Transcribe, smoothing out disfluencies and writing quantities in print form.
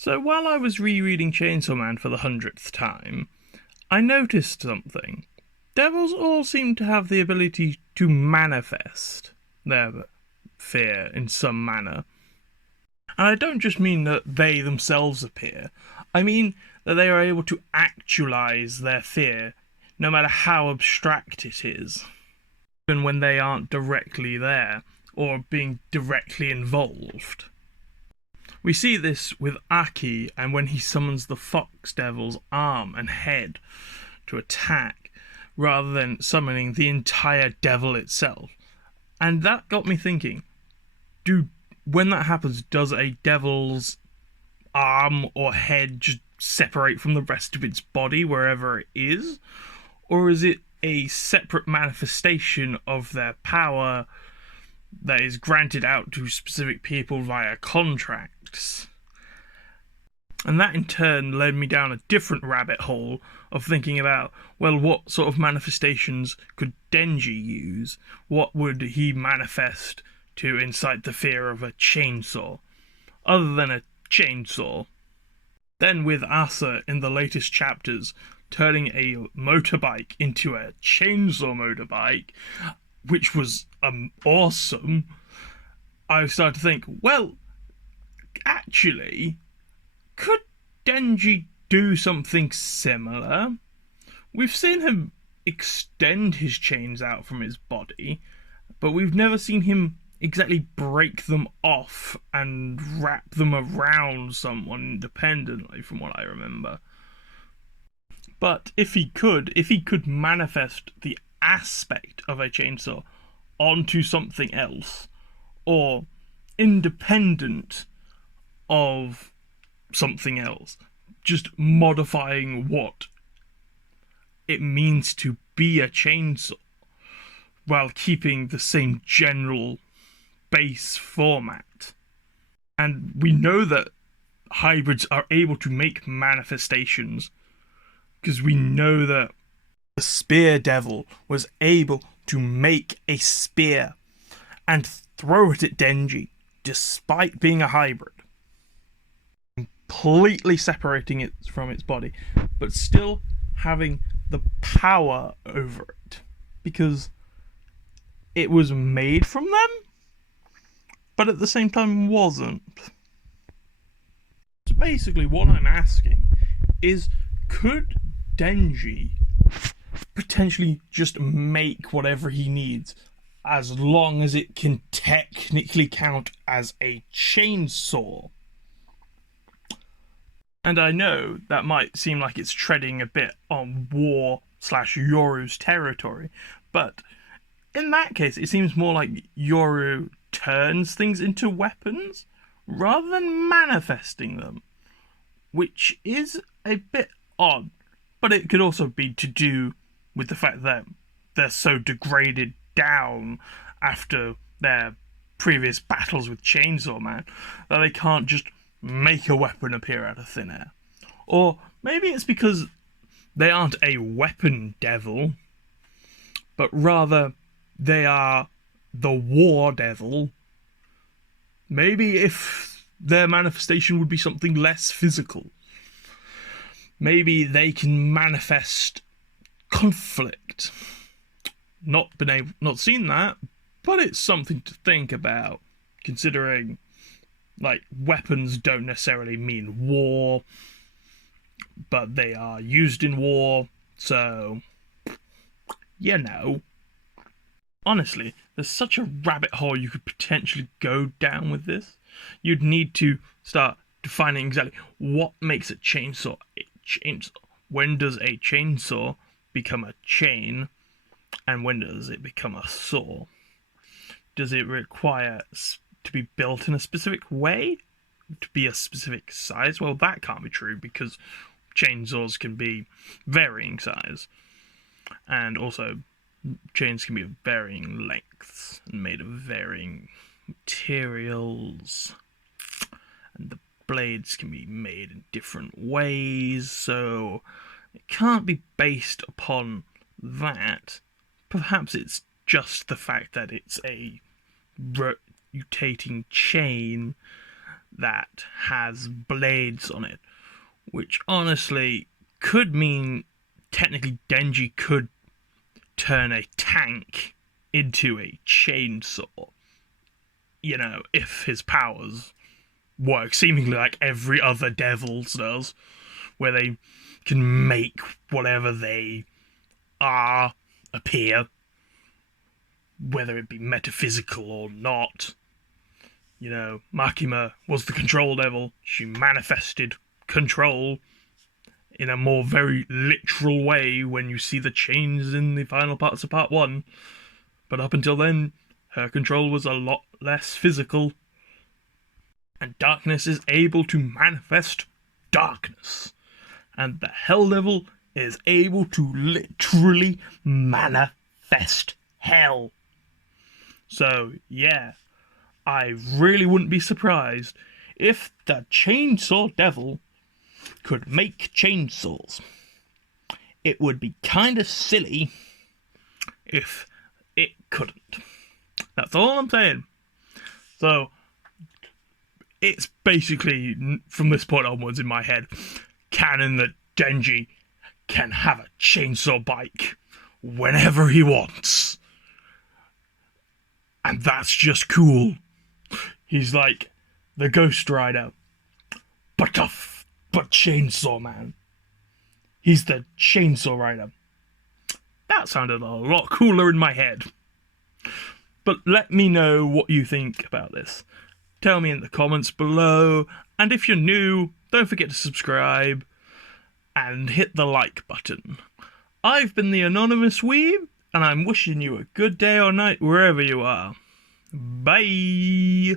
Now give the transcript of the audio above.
So while I was rereading Chainsaw Man for the 100th time, I noticed something. Devils all seem to have the ability to manifest their fear in some manner. And I don't just mean that they themselves appear, I mean that they are able to actualize their fear, no matter how abstract it is, even when they aren't directly there or being directly involved. We see this with Aki and when he summons the Fox Devil's arm and head to attack, rather than summoning the entire devil itself. And that got me thinking, when that happens, does a devil's arm or head just separate from the rest of its body wherever it is? Or is it a separate manifestation of their power that is granted out to specific people via contracts? And that in turn led me down a different rabbit hole of thinking about, well, what sort of manifestations could Denji use? What would he manifest to incite the fear of a chainsaw, other than a chainsaw? Then with Asa in the latest chapters turning a motorbike into a chainsaw motorbike, which was awesome, I started to think, well, actually, could Denji do something similar? We've seen him extend his chains out from his body, but we've never seen him exactly break them off and wrap them around someone independently, from what I remember. But if he could manifest the aspect of a chainsaw onto something else, or independent of something else, just modifying what it means to be a chainsaw while keeping the same general base format. And we know that hybrids are able to make manifestations, because we know that the Spear Devil was able to make a spear and throw it at Denji despite being a hybrid, completely separating it from its body, but still having the power over it, because it was made from them, but at the same time wasn't. So basically what I'm asking is, could Denji potentially just make whatever he needs, as long as it can technically count as a chainsaw? And I know that might seem like it's treading a bit on War/Yoru's territory, but in that case, it seems more like Yoru turns things into weapons rather than manifesting them, which is a bit odd, but it could also be to do with the fact that they're so degraded down after their previous battles with Chainsaw Man that they can't just make a weapon appear out of thin air. Or maybe it's because they aren't a weapon devil, but rather they are the war devil. Maybe if their manifestation would be something less physical, maybe they can manifest conflict. Not seen that, but it's something to think about, considering like weapons don't necessarily mean war, but they are used in war, so you know. Honestly, there's such a rabbit hole you could potentially go down with this. You'd need to start defining exactly what makes a chainsaw a chainsaw. When does a chainsaw become a chain, and when does it become a saw? Does it require to be built in a specific way? To be a specific size? Well, that can't be true, because chainsaws can be varying size. And also, chains can be of varying lengths and made of varying materials. And the blades can be made in different ways, so it can't be based upon that. Perhaps it's just the fact that it's a rotating chain that has blades on it, which honestly could mean technically Denji could turn a tank into a chainsaw. You know, if his powers work seemingly like every other Devil's does, where they can make whatever they are appear, whether it be metaphysical or not. You know, Makima was the control devil. She manifested control in a more very literal way when you see the chains in the final parts of part 1. But up until then, her control was a lot less physical. And darkness is able to manifest darkness. And the Hell Devil is able to literally manifest hell. So, yeah, I really wouldn't be surprised if the Chainsaw Devil could make chainsaws. It would be kind of silly if it couldn't. That's all I'm saying. So, it's basically, from this point onwards in my head, canon that Denji can have a chainsaw bike whenever he wants. And that's just cool. He's like the Ghost Rider, but tough, but Chainsaw Man. He's the Chainsaw Rider. That sounded a lot cooler in my head. But let me know what you think about this. Tell me in the comments below, and if you're new, don't forget to subscribe and hit the like button. I've been the Anonymous Weeb, and I'm wishing you a good day or night wherever you are. Bye!